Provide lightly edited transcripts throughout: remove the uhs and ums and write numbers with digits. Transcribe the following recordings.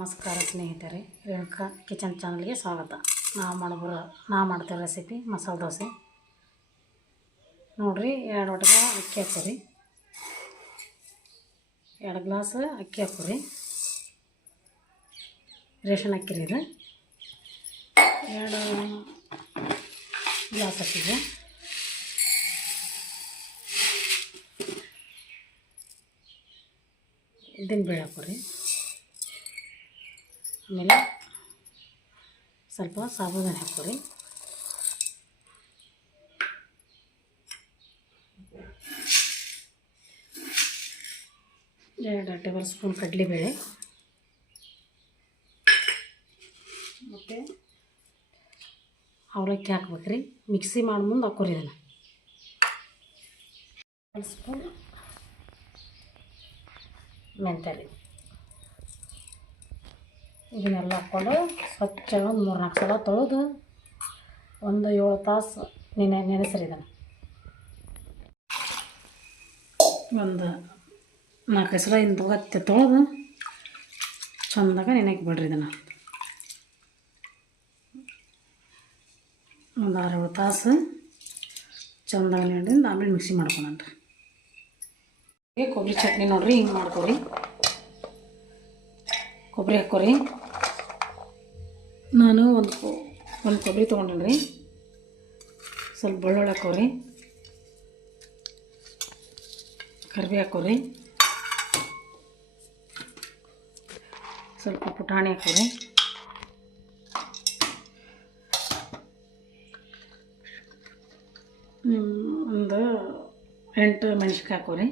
ನಮಸ್ಕಾರ ಸ್ನೇಹಿತರೆ, ರೇಣುಕಾ ಕಿಚನ್ ಚಾನಲ್ಗೆ ಸ್ವಾಗತ. ನಾ ಮಾಡ್ತಿರೋ ರೆಸಿಪಿ ಮಸಾಲೆ ದೋಸೆ ನೋಡ್ರಿ. 2 ಲೋಟ ಅಕ್ಕಿ ಹಾಕೋರಿ, 2 ಗ್ಲಾಸ್ ಅಕ್ಕಿ ಹಾಕೋರಿ. ರೇಷನ್ ಅಕ್ಕಿ ರೀ ಇದು. 2 ಗ್ಲಾಸ್ ಅಕ್ಕಿಗೆ ಉದ್ದಿನಬೇಳೆ ಹಾಕೋರಿ. ಆಮೇಲೆ ಸ್ವಲ್ಪ ಸಾಬೂದಾನಿ ಹಾಕೋರಿ. ಎರಡು ಟೇಬಲ್ ಸ್ಪೂನ್ ಕಡಲೆಬೇಳೆ ಮತ್ತು ಅವಲಕ್ಕಿ ಹಾಕ್ಬೇಕ್ರಿ. ಮಿಕ್ಸಿ ಮಾಡಿ ಮುಂದೆ ಹಾಕೋರಿ. ಇದನ್ನು 1 ಸ್ಪೂನ್ ಮೆಂತ್ಯ ರೀ. ಇದನ್ನೆಲ್ಲ ಹಾಕ್ಕೊಂಡು ಸ್ವಚ್ಛವಾಗಿ 3-4 ಸಲ ತೊಳೆದು 7 ತಾಸು ನೆನೆಸ್ರಿ. ಇದನ್ನು 4 ಸಲ ಒತ್ತೆ ತೊಳೆದು ಚೆಂದಾಗ ನೆನೆಕ್ಕೆ ಬಿಡ್ರಿ. ಇದನ್ನು 6-7 ತಾಸು ಚೆಂದಾಗ ನೆನೆದಿಂದ ಆಮೇಲೆ ಮಿಕ್ಸಿ ಮಾಡ್ಕೊಂಡ್ರಿ. ಕೊಬ್ಬರಿ ಚಟ್ನಿ ನೋಡ್ರಿ, ಹಿಂಗೆ ಮಾಡ್ಕೊರಿ. ಕೊಬ್ಬರಿ ಹಾಕೋರಿ. ನಾನು ಒಂದು ಕೊಬ್ಬರಿ ತೊಗೊಂಡೇನಿ ರೀ. ಸ್ವಲ್ಪ ಬೆಳ್ಳುಳ್ಳಿ ಹಾಕೋರಿ, ಕರಿಬೇವು ಹಾಕೋರಿ, ಸ್ವಲ್ಪ ಪುಟಾಣಿ ಹಾಕೋರಿ, ಒಂದು 8 ಮೆಣಸಿನ್ಕಾಯಿ ಹಾಕೋರಿ.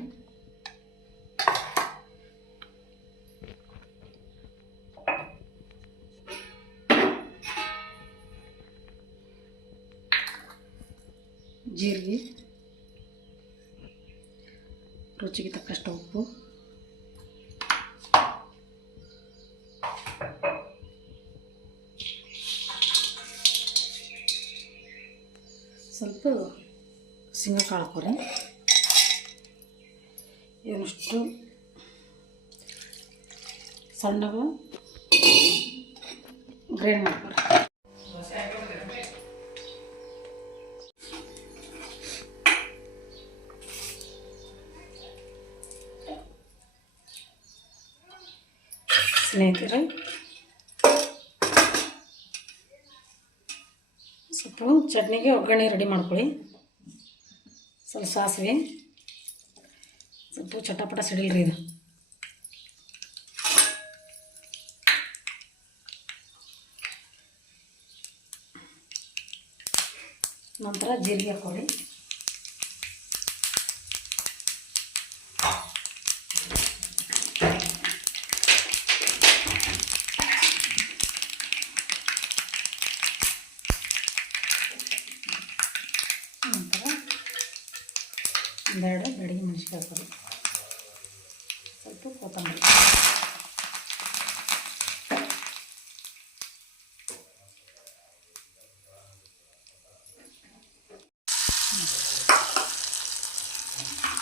ಜೀರಿಗೆ, ರುಚಿಗೆ ತಕ್ಕಷ್ಟು ಉಪ್ಪು, ಸ್ವಲ್ಪ ಶೇಂಗಾಕಾಳು ಹಾಕೋರಿ. ಏನಷ್ಟು ಸಣ್ಣಗ ಗ್ರೈಂಡ್ ಮಾಡ್ಕೊರಿ. ಸ್ನೇಹಿತರೆ, ಸ್ವಲ್ಪ ಚಟ್ನಿಗೆ ಒಗ್ಗರಣೆ ರೆಡಿ ಮಾಡ್ಕೊಳ್ಳಿ. ಸ್ವಲ್ಪ ಸಾಸಿವೆ, ಸ್ವಲ್ಪ ಚಟಪಟ ಸಿಡಿಲ್ರಿ ಇದು. ನಂತರ ಜೀರಿಗೆ ಹಾಕೊಳ್ಳಿ. ನಂತರ 2 ಬೆಳಗ್ಗೆ ಮೆಣಸಿನ್ಕಾಯಿ ಹಾಕೋರಿ. ಸ್ವಲ್ಪ ಕೊತ್ತಂಬರಿ,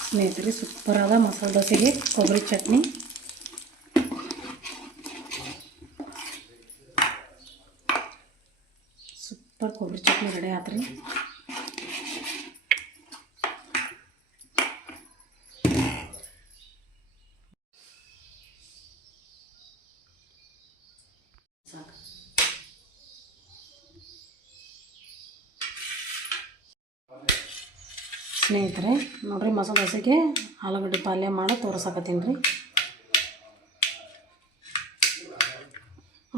ಸ್ನೇಹಿತರೆ, ಸೂಪರಾದ ಮಸಾಲೆ ದೋಸೆಗೆ ಕೊಬ್ಬರಿ ಚಟ್ನಿ ಸೂಪರ್ ಕೊಬ್ಬರಿ ಚಟ್ನಿ ರೆಡಿ ಆತ್ರಿ. ಸಾಕು. ಸ್ನೇಹಿತರೆ ನೋಡ್ರಿ, ಮಸಾಲೆ ದೋಸೆಗೆ ಆಲೂಗಡ್ಡೆ ಪಲ್ಯ ಮಾಡಿ ತೋರಿಸಕತ್ತೀನಿ ರೀ.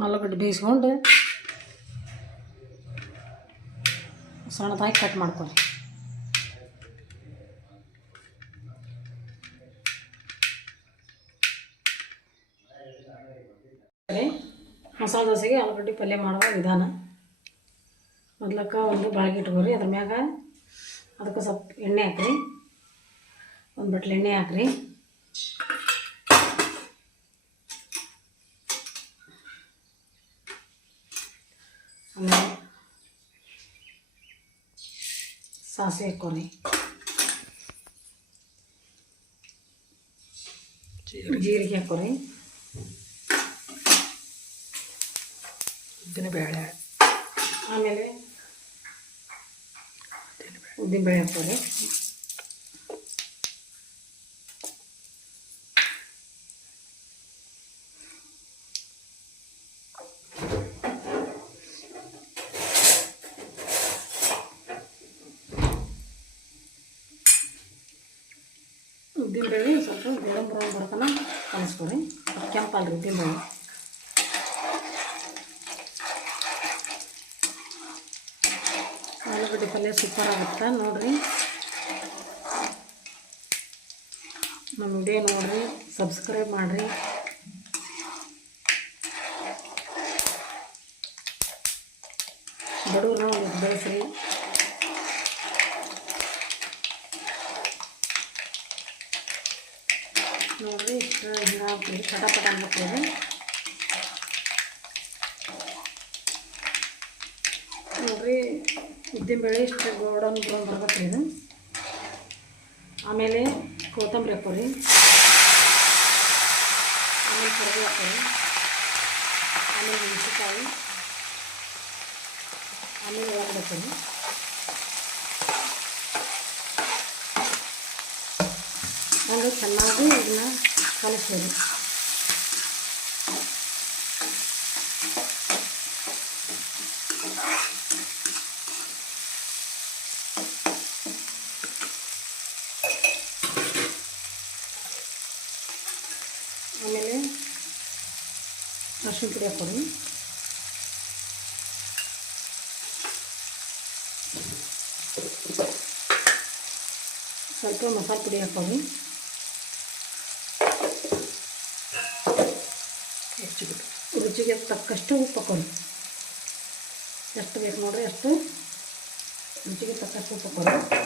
ಆಲೂಗಡ್ಡೆ ಬೇಯಿಸ್ಕೊಂಡು ಸಣ್ಣದಾಗಿ ಕಟ್ ಮಾಡ್ಕೊಳ್ಳಿ. ಮಸಾಲೆ ದೋಸೆಗೆ ಆಲೂಗಡ್ಡೆ ಪಲ್ಯ ಮಾಡುವ ವಿಧಾನ: ಮೊದ್ಲಕ್ಕ ಒಂದು ಬಾಳ್ಗೆ ಇಟ್ಕೊರಿ. ಅದ್ರ ಮ್ಯಾಗ ಅದಕ್ಕೆ ಸ್ವಲ್ಪ ಎಣ್ಣೆ ಹಾಕ್ರಿ. 1 ಬಟ್ಲು ಎಣ್ಣೆ ಹಾಕ್ರಿ. ಆಮೇಲೆ ಸಾಸಿವೆ ಹಾಕ್ಕೊರಿ. ಜೀರಿಗೆ ಹಾಕ್ಕೊರಿ. ಉದ್ದಿನಬೇಳೆ ಆಮೇಲೆ ಉದ್ದಿನಬೇಳೆ ಹಾಕ್ತಾರೆ. ಉದ್ದಿನಬೇಳೆ ಸ್ವಲ್ಪ ಗೋಡಂಬಿ ಬ್ರೌನ್ ಬರ್ತನ ಕಲಿಸ್ಕೊಡಿ. ಕೆಂಪಲ್ರಿ ಉದ್ದಿನಬೇಳೆ. ಆಲೂಗಡ್ಡೆ ಪಲ್ಯ ಸೂಪರ್ ಆಗುತ್ತೆ ನೋಡಿರಿ. ನಮ್ಮ ವಿಡಿಯೋ ನೋಡಿರಿ, ಸಬ್ಸ್ಕ್ರೈಬ್ ಮಾಡಿರಿ. ಬಡವ್ರನ್ನ ಒಂದು ಬೆಳೆಸ್ರಿ. ನೋಡಿರಿ ಇಷ್ಟು ಹಿಂಗೆ ಹಾಕ್ತೀವಿ, ಪಟಾಪಟ ಹಾಕ್ತೀವಿ. ನೋಡಿರಿ ಉದ್ದಿನಬೇಳೆ ಇಷ್ಟು ಗೋಲ್ಡನ್ ಬ್ರೌನ್ ಬರ್ಬೇಕ್ರಿ ಇದು. ಆಮೇಲೆ ಕೊತ್ತಂಬರಿ ಹಾಕೋರಿ, ಆಮೇಲೆ ಕರಿಬೇವು ಹಾಕೋರಿ, ಆಮೇಲೆ ಮೆಣಸಿನ್ಕಾಯಿ, ಆಮೇಲೆ ಉಳ್ಳಾಗಡ್ಡೆ ಹಾಕೋರಿ. ಹಂಗೆ ಚೆನ್ನಾಗಿ ಇದನ್ನ ಕಲಿಸ್ಬೋದು. ಆಮೇಲೆ ಅರಿಶಿನ ಪುಡಿ ಹಾಕ್ಕೊಡಿ. ಸ್ವಲ್ಪ ಮಸಾಲೆ ಪುಡಿ ಹಾಕ್ಕೊಡಿ. ರುಚಿಗೆ ತಕ್ಕಷ್ಟು ಉಪ್ಪು ಹಾಕ್ಕೊಡಿ. ಎಷ್ಟು ಬೇಕು ನೋಡಿರಿ ಅಷ್ಟು ರುಚಿಗೆ ತಕ್ಕಷ್ಟು ಉಪ್ಪು ಹಾಕ್ಕೊಡಿ.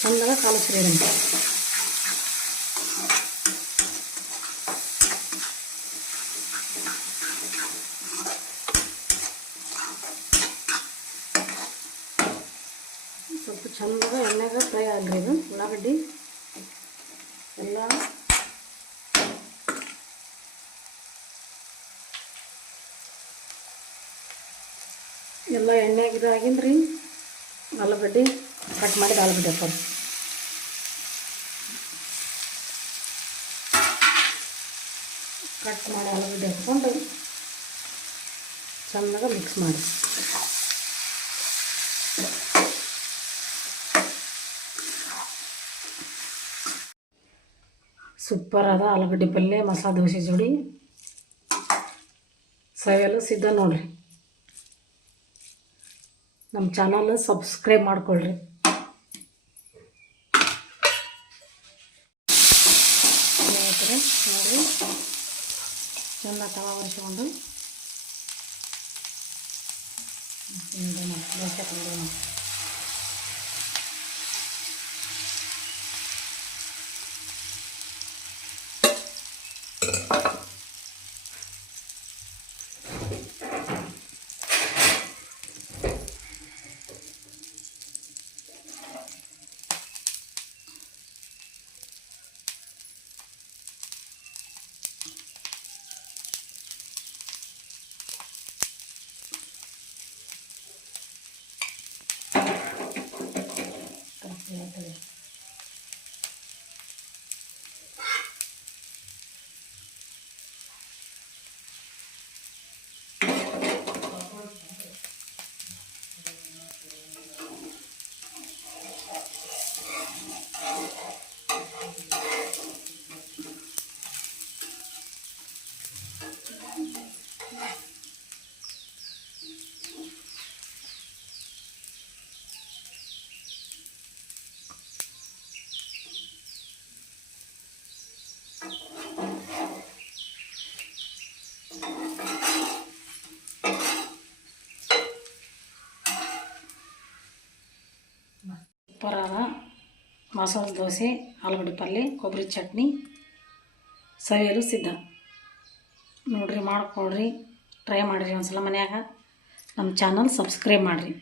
ಚೆಂದಾಗ ಕಾಲಿಸ್ರಿ ಅಂತ. ಸ್ವಲ್ಪ ಚೆಂದಾಗ ಎಣ್ಣೆಗೆ ಫ್ರೈ ಆಗಲಿ. ಇದು ಉಳ್ಳಾಗಡ್ಡಿ ಎಲ್ಲ ಎಣ್ಣೆಗೆ ಇದಾಗಿಂದ್ರಿ. ಆಲೂಗಡ್ಡೆ ಕಟ್ ಮಾಡಿದ ಆಲೂಗಡ್ಡೆ ಹಾಕೋರಿ. ಕಟ್ ಮಾಡಿ ಆಲೂಗಡ್ಡೆ ಹಾಕ್ಕೊಂಡು ಚೆನ್ನಾಗ ಮಿಕ್ಸ್ ಮಾಡಿ. ಸೂಪರ್ ಆದ ಆಲೂಗಡ್ಡೆ ಪಲ್ಯ ಮಸಾಲೆ ದೋಸೆ ಜೋಡಿ ಸವಿಯಲು ಸಿದ್ಧ ನೋಡಿರಿ. ನಮ್ಮ ಚಾನಲ್ ಸಬ್ಸ್ಕ್ರೈಬ್ ಮಾಡ್ಕೊಳ್ರಿ. ನೋಡಿ ಚೆನ್ನಾಗಿ ತವಾ ಒರೆಸ್ಕೊಂಡು ದೋಸೆ ಕೊಡೋಣ. ಸೂಪರಾದ ಮಸಾಲೆ ದೋಸೆ, ಆಲೂಗಡ್ಡೆ ಪಲ್ಯ, ಕೊಬ್ಬರಿ ಚಟ್ನಿ ಸವಿಯಲು ಸಿದ್ಧ. ನೋಡಿರಿ, ಮಾಡ್ಕೊಳ್ರಿ, ಟ್ರೈ ಮಾಡಿರಿ ಒಂದ್ಸಲ ಮನ್ಯಾಗ. ನಮ್ಮ ಚಾನಲ್ ಸಬ್ಸ್ಕ್ರೈಬ್ ಮಾಡಿರಿ.